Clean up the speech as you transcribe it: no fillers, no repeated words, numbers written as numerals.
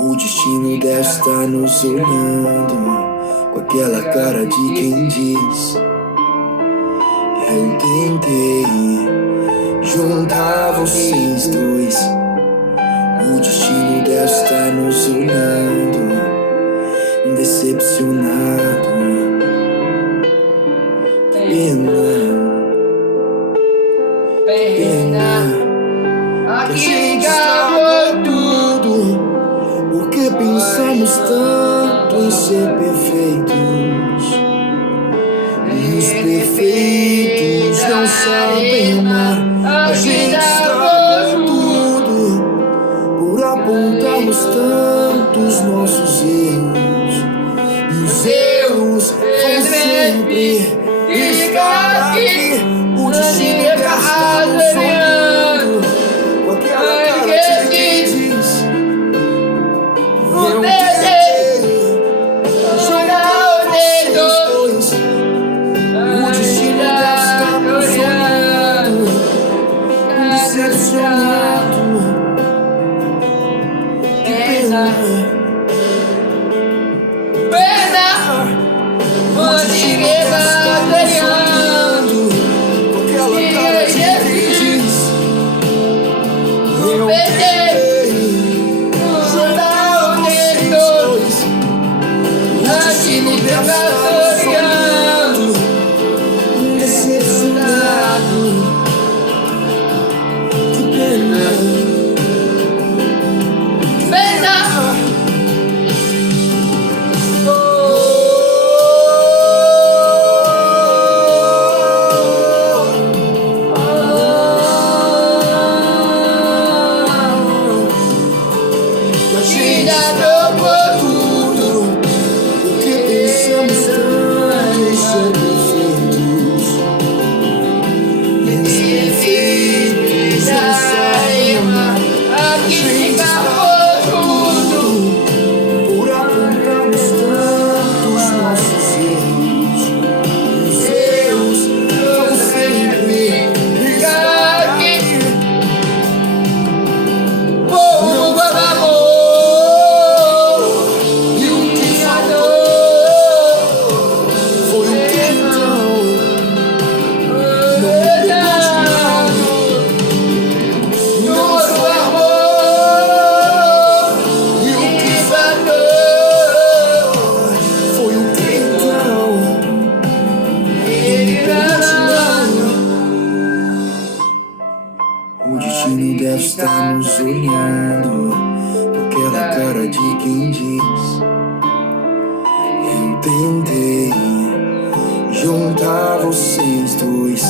O destino deve estar nos olhando com aquela cara de quem diz: eu tentei juntar vocês dois. O destino deve estar nos olhando, decepcionado. Pena que a gente estragou tudo, porque pensamos tanto em ser perfeitos. E os perfeitos não sabem amar. A gente estragou tudo por apontarmos tanto os nossos erros. E os erros vão sempre ficar aqui. O destino deve estar nos olhando com aquela cara de quem diz: eu tentei jogar vocês dois. O destino deve estar nos olhando, decepcionado. Que pena, o destino deve estar nos olhando com aquela cara de quem diz: eu tentei jogar vocês dois. O destino deve estar nos olhando, decepcionado. Que pena. A gente trocou tudo, porque pensamos tanto em ser perfeitos. E os perfeitos não sabem amar. A gente acabou tudo por apontarmos tanto os nossos erros. Os erros vão sempre ficar aqui. Por favor. O destino deve estar nos olhando com aquela cara de quem diz: eu tentei juntar vocês dois.